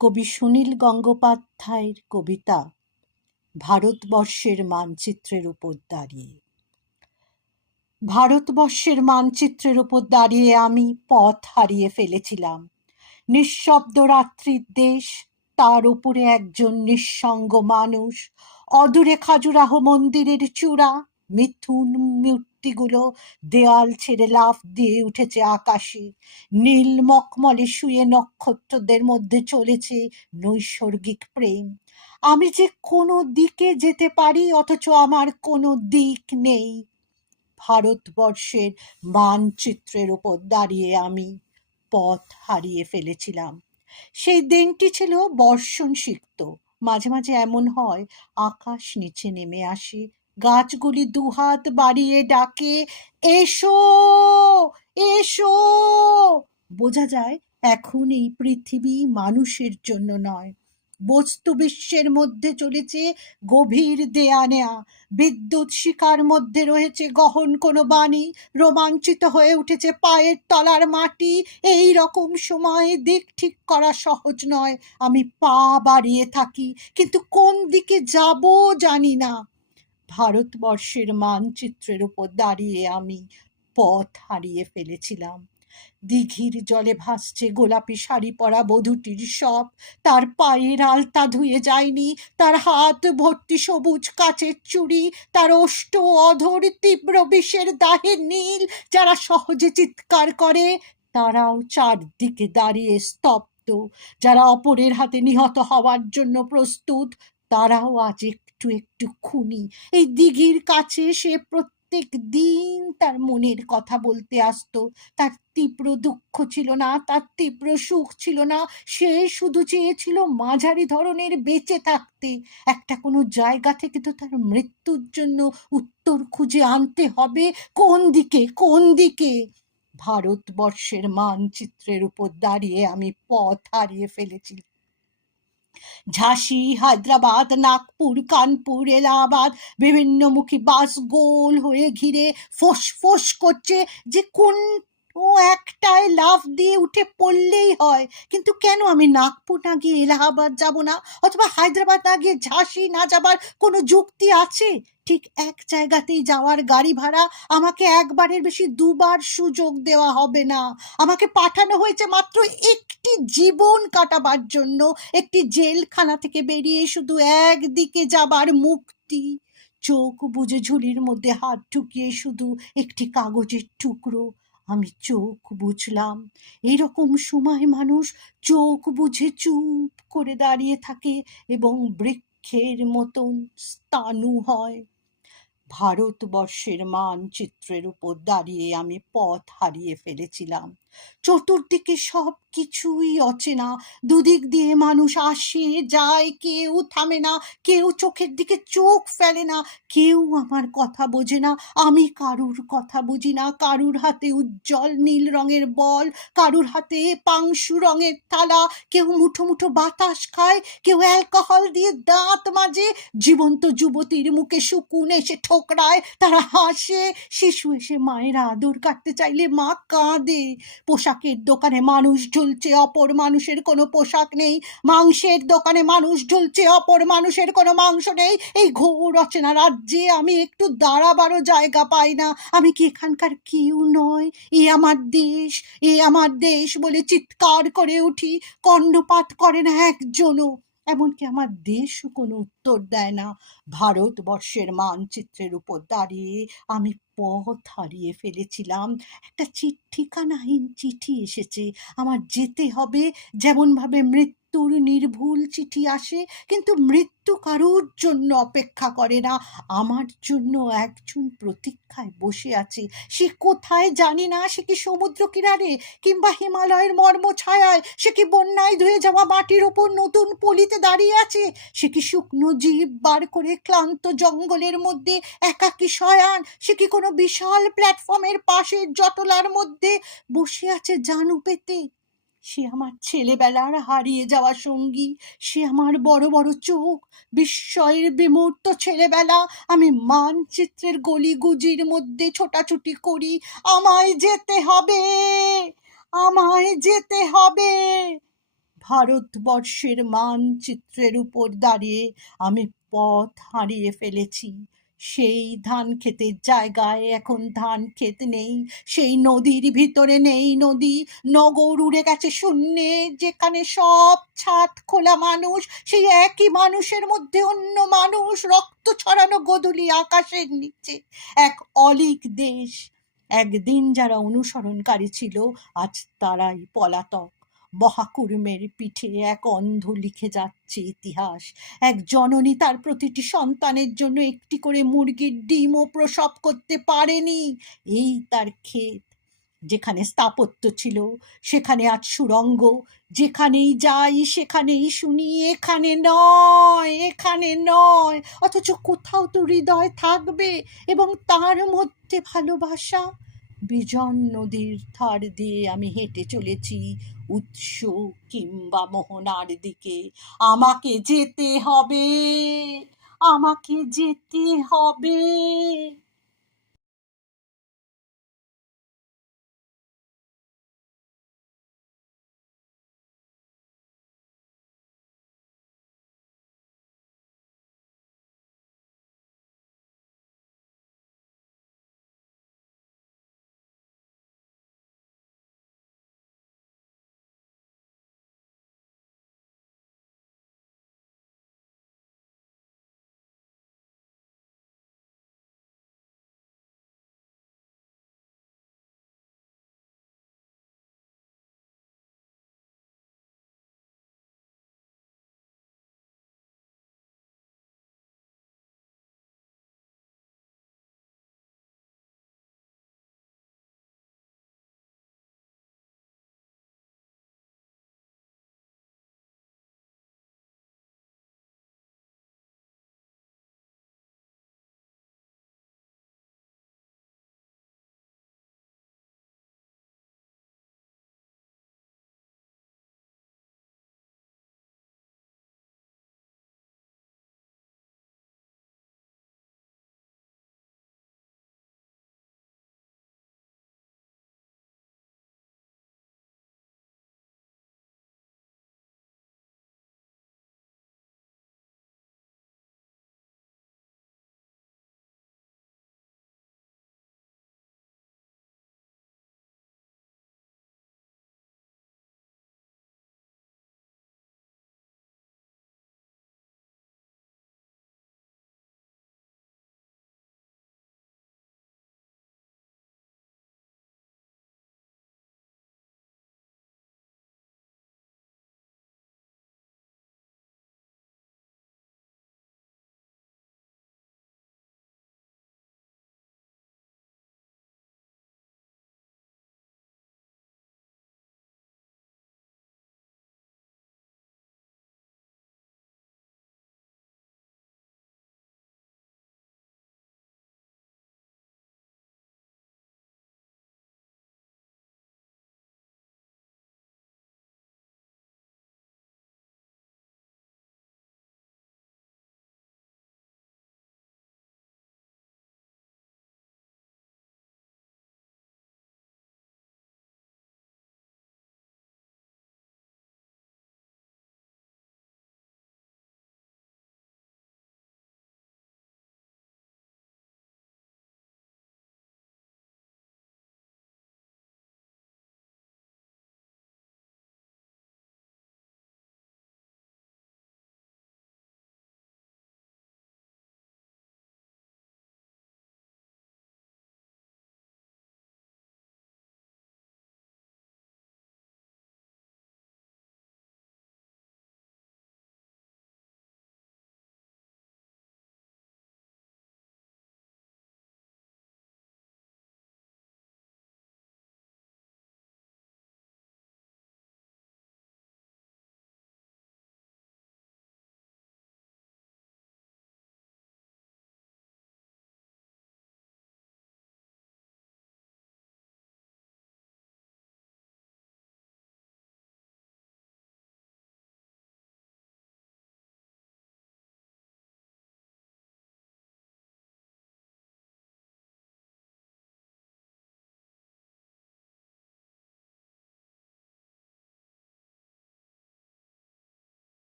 কবি সুনীল গঙ্গোপাধ্যায়ের কবিতা ভারতবর্ষের মানচিত্রের উপর দাঁড়িয়ে। ভারতবর্ষের মানচিত্রের উপর দাঁড়িয়ে আমি পথ হারিয়ে ফেলেছিলাম। নিঃশব্দ রাত্রির দেশ, তার উপরে একজন নিঃসঙ্গ মানুষ, অদূরে খাজুরাহ মন্দিরের চূড়া, মিথুন মূর্তিগুলো দেয়াল ছেড়ে লাফ দিয়ে উঠেছে আকাশে। নীল মখমলে শুয়ে নক্ষত্রদের মধ্যে চলেছে নৈসর্গিক প্রেম। আমি যে কোনো দিকে যেতে পারি, অথচ আমার কোনো দিক নেই। ভারতবর্ষের মানচিত্রের উপর দাঁড়িয়ে আমি পথ হারিয়ে ফেলেছিলাম। সেই দিনটি ছিল বর্ষণ সিক্ত। মাঝে মাঝে এমন হয়, আকাশ নিচে নেমে আসে, গাছগুলি দুহাত বাড়িয়ে ডাকে, এসো এসো। বোঝা যায় এখন এই পৃথিবী মানুষের জন্য নয়, বস্তু বিশ্বের মধ্যে চলেছে গভীর দেয়া নেয়া। বিদ্যুৎ শিখার মধ্যে রয়েছে গহন কোনো বাণী, রোমাঞ্চিত হয়ে উঠেছে পায়ের তলার মাটি। এই রকম সময় দিক ঠিক করা সহজ নয়। আমি পা বাড়িয়ে থাকি, কিন্তু কোন দিকে যাব জানি না। ভারতবর্ষের মানচিত্রের উপর দাঁড়িয়ে আমি পথ হারিয়ে ফেলেছিলাম। দিঘির জলে ভাসছে গোলাপি শাড়ি পরা বধূটির শব। তার পায়ের আলতা ধুয়ে যায়নি, তার হাত ভর্তি সবুজ কাচের চুড়ি, তার ওষ্ঠ অধর তীব্র বিষের দাহে নীল। যারা সহজে চিৎকার করে তারাও চারদিকে দাঁড়িয়ে স্তব্ধ। যারা অপরের হাতে নিহত হওয়ার জন্য প্রস্তুত, তারাও আজ একটু একটু খুনি। এই দিঘির কাছে সে প্রত্যেক দিন তার মনের কথা বলতে আসতো। তার তীব্র দুঃখ ছিল না, তার তীব্র সুখ ছিল না। সে শুধু চেয়েছিল মাঝারি ধরনের বেঁচে থাকতে। একটা কোনো জায়গা থেকে তো তার মৃত্যুর জন্য উত্তর খুঁজে আনতে হবে। কোন দিকে, কোন দিকে? ভারতবর্ষের মানচিত্রের উপর দাঁড়িয়ে আমি পথ হারিয়ে ফেলেছি। ঝাঁসি, হায়দ্রাবাদ, নাগপুর, কানপুর, এলাহাবাদ, বিভিন্নমুখী বাস গোল হয়ে ঘিরে ফোঁস ফোঁস করছে যে কোন একটায় লাফ দিয়ে উঠে পড়লেই হয়। কিন্তু কেন আমি নাগপুর না গিয়ে এলাহাবাদ যাব না, অথবা হায়দ্রাবাদ না গিয়ে ঝাঁসি না যাবার কোনো যুক্তি আছে? ঠিক এক জায়গাতেই যাওয়ার গাড়ি ভাড়া আমাকে একবারের বেশি দুবার সুযোগ দেওয়া হবে না। আমাকে পাঠানো হয়েছে মাত্র একটি জীবন কাটাবার জন্য, একটি জেলখানা থেকে বেরিয়ে শুধু একদিকে যাবার মুক্তি। চোখ বুজে ঝুলির মধ্যে হাত ঢুকিয়ে শুধু একটি কাগজের টুকরো। আমি চোখ বুঝলাম। এইরকম সময় মানুষ চোখ বুঝে চুপ করে দাঁড়িয়ে থাকে এবং বৃক্ষের মতন স্থাণু হয়। ভারতবর্ষের মানচিত্রের উপর দাঁড়িয়ে আমি পথ হারিয়ে ফেলেছিলাম। চতুর্দিকে সব কিছুই অচেনা। দুদিক দিয়ে মানুষ আসে যায়, কেউ থামে না, কেউ চোখের দিকে চোখ ফেলে না, কেউ আমার কথা বোঝে না। আমি কারুর কথা বুঝি না। কারুর হাতে উজ্জ্বল নীল রঙের বল, কারুর হাতে পাংশু রঙের থালা। কেউ মুঠো মুঠো বাতাস খায়, কেউ অ্যালকোহল দিয়ে দাঁত মাজে। জীবন্ত যুবতীর মুখে শকুন এসে ঠোকরায়, তারা হাসে। শিশু এসে মায়ের আদর কাটতে চাইলে মা কাঁদে। পোশাকের দোকানে মানুষ ঝুলছে, অপর মানুষের কোনো পোশাক নেই। মাংসের দোকানে মানুষ ঝুলছে, অপর মানুষের কোনো মাংস নেই। এই ঘোর অচেনা রাজ্যে আমি একটু দাঁড়াবারও জায়গা পাই না। আমি কি এখানকার কেউ নয়? এ আমার দেশ, এ আমার দেশ বলে চিৎকার করে উঠি। কর্ণপাত করে না একজনও। এমনকি আমার দেশও কোনো উত্তর দেয় না। ভারতবর্ষের মানচিত্রের উপর দাঁড়িয়ে আমি পথ হারিয়ে ফেলেছিলাম। একটা ঠিকানাহীন চিঠি এসেছে। আমার যেতে হবে। যেমনভাবে মৃত্যুর নির্ভুল চিঠি আসে, কিন্তু মৃত্যু কারোর জন্য অপেক্ষা করে না। আমার জন্য একজন প্রতীক্ষায় বসে আছে। সে কোথায় জানি না। সে কি সমুদ্র কিনারে, কিংবা হিমালয়ের মর্ম ছায়ায়? সে কি বন্যায় ধুয়ে যাওয়া মাটির ওপর নতুন পলিতে দাঁড়িয়ে আছে? সে কি শুকনো জীব বার করে ক্লান্ত জঙ্গলের মধ্যে একাকী শয়ান? সে কি কোনো বিশাল প্ল্যাটফর্মের পাশের জটলার মধ্যে বসে আছে জানু পেতে? সে আমার ছেলেবেলার হারিয়ে যাওয়া সঙ্গী। সে আমার বড় বড় চোখ, বিস্ময়ের বিমূর্ত ছেলেবেলা। আমি মানচিত্রের গলিগুজির মধ্যে ছোটাছুটি করি। আমায় যেতে হবে, আমায় যেতে হবে। ভারতবর্ষের মানচিত্রের উপর দাঁড়িয়ে আমি পথ হারিয়ে ফেলেছি। সেই ধান ক্ষেতের জায়গায় এখন ধান ক্ষেত নেই, সেই নদীর ভিতরে নেই নদী, নগর উড়ে গেছে শূন্যে, যেখানে সব ছাদ খোলা মানুষ, সেই একই মানুষের মধ্যে অন্য মানুষ, রক্ত ছড়ানো গোধূলি আকাশের নিচে। এক অলীক দেশ। একদিন যারা অনুসরণকারী ছিল, আজ তারাই পলাতক। মহাকুর্মের পিঠে এক অন্ধ লিখে যাচ্ছে ইতিহাস। এক জননী তার প্রতিটি সন্তানের জন্য একটি করে মুরগির ডিমও প্রসব করতে পারেনি। এই তার ক্ষেত। যেখানে স্থাপত্য ছিল সেখানে আজ সুড়ঙ্গ, যেখানেই যাই সেখানেই শুনি এখানে নয়, এখানে নয়। অথচ কোথাও তো হৃদয় থাকবে, এবং তার মধ্যে ভালোবাসা। বিজন নদীর ধার দিয়ে আমি হেঁটে চলেছি উৎস কিংবা মোহনার দিকে। আমাকে যেতে হবে, আমাকে যেতে হবে।